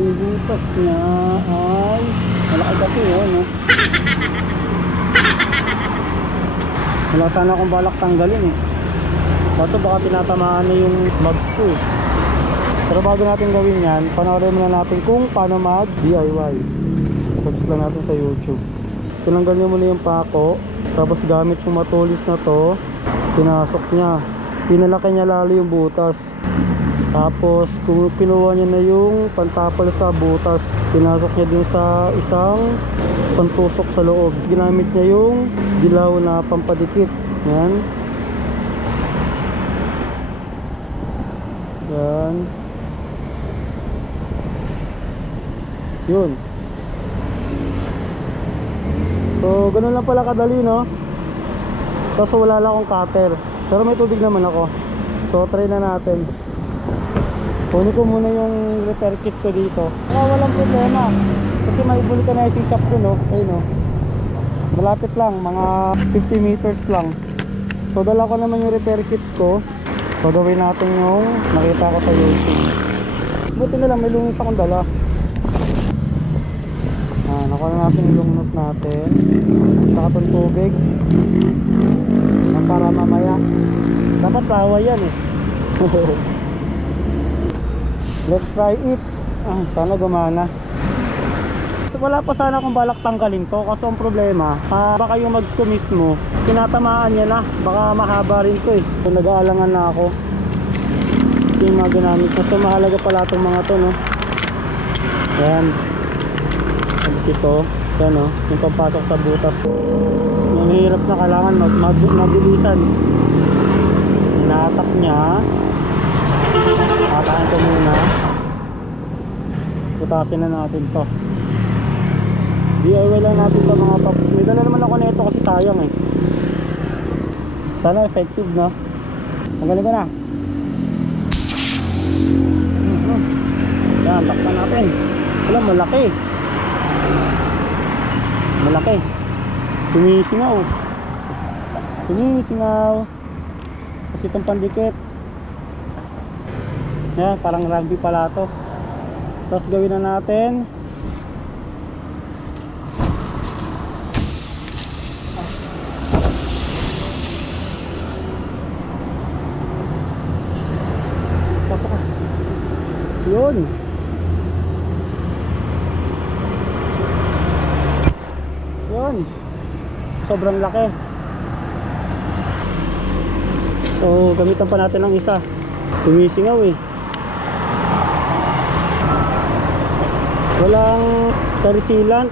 Yung butas niya ay malaki kasi no? Wala sana akong balak tanggalin eh. Kaso baka tinatamaan na yung mugs ko eh. Pero bago natin gawin yan, panoorin muna natin kung paano mag DIY. Search lang natin sa YouTube. Tinanggal niyo muna yung pako, tapos gamit yung matulis na to, pinasok niya, pinalaki niya lalo yung butas. Tapos kung kinuha niya na yung pantapal sa butas, pinasok niya din sa isang pantusok sa loob. Ginamit niya yung dilaw na pampadikit. Yan. Yan. Yun. So ganun lang pala kadali no. Kaso wala lang akong cutter, pero may tubig naman ako. So try na natin. Kunin ko muna yung repair kit ko dito. Walang problema kasi may vulcanizing shop ko no. Ayun no. Malapit lang, mga 50 meters lang. So dala ko naman yung repair kit ko. So gawin natin yung nakita ko sa YouTube. Buti na lang may lunis akong dala. Nakuha na natin yung luminous natin. Saka itong tubig para mamaya. Dapat tawa yan eh. Let's try it. Sana gumana. Wala pa sana akong balak tanggalin to. Kasi ang problema, baka yung mags ko mismo tinatamaan niya na. Baka mahaba rin to eh. So nag-aalangan na ako. Ito yung mga ginamit na. So mahalaga pala itong mga to no. Ayan. Ito, yan o, yung pampasok sa butas. Yung hirap na kailangan mabilisan. Inatak niya. Atakan ko muna. Putasin na natin to. DIY lang natin sa mga tops. May dala naman ako nito kasi sayang eh. Sana effective no. Tanggalin ko na. Yan, takpan natin. Alam, malaki. Malaki. Sumisingaw. Sumisingaw. Kasi itong pandikit. Yan, parang rugby pala to. Tapos gawin na natin. Pasok ka. Yun. Sobrang laki. So gamitan pa natin ng isa. Sumisingaw eh. Walang tarisilant,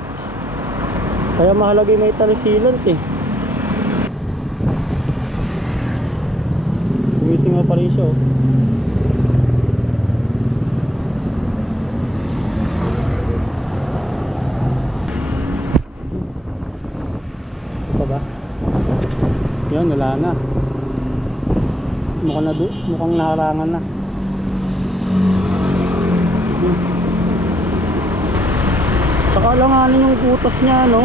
kaya mahalaga may tarisilant eh. Sumisingaw pa rin siya. Yan, wala na. Mukhang naharangan na. Saka langanin yung butas niya no.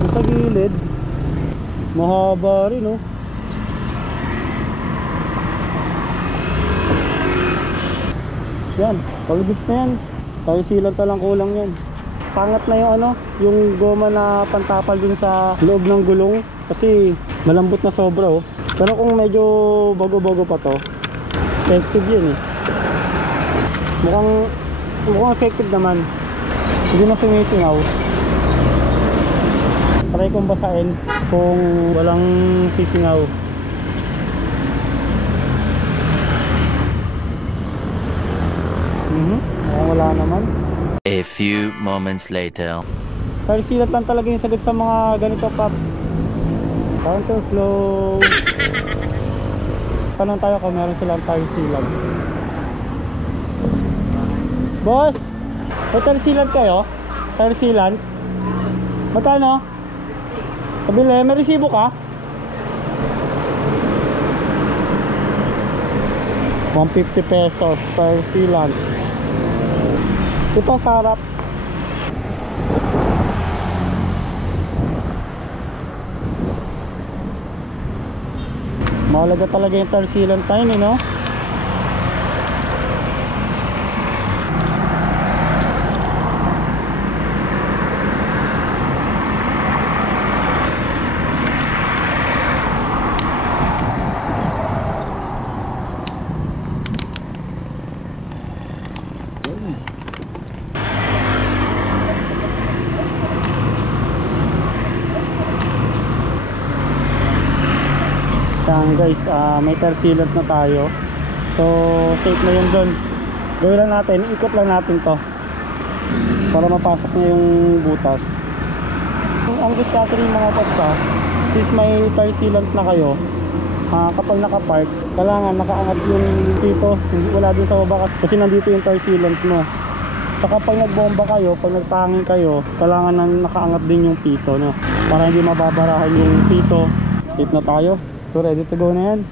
Sa gilid mahaba rin no. Yan, palibis na yan. Tayo silang talang kulang yan. Pangat na yung yung goma na pantapal dun sa loob ng gulong kasi malambot na sobra oh. Pero kung medyo bago-bago pa to, effective yun eh. Mukhang effective naman. Hindi na sumisingaw. Try kong basahin kung walang sisingaw. Wala naman. A few moments later. Tarisilat lang talaga yung sagot sa mga ganito paps. Counterflow. Tanong tayo kung meron silang tarisilat. Boss, may tarisilat kayo? Tarisilat? Magkano? Kabili, may resibo ka? 150 pesos tarisilat. Ito sa harap. Mahalaga talaga yung tar sealant na yun, no? Yan guys, may tar sealant na tayo. So safe na yun dun. Gawin lang natin, ikot lang natin to para mapasok na yung butas. Ang discovery mga patsa, since may tar sealant na kayo, kapag nakapark, kailangan nakaangat yung dito, hindi wala din sa baba kasi nandito yung tar sealant mo. Saka pag nagbomba kayo, pag nagpangin kayo, kailangan nakaangat din yung pito, no? Para hindi mababarahan yung pito. Safe na tayo. So ready to go na yan.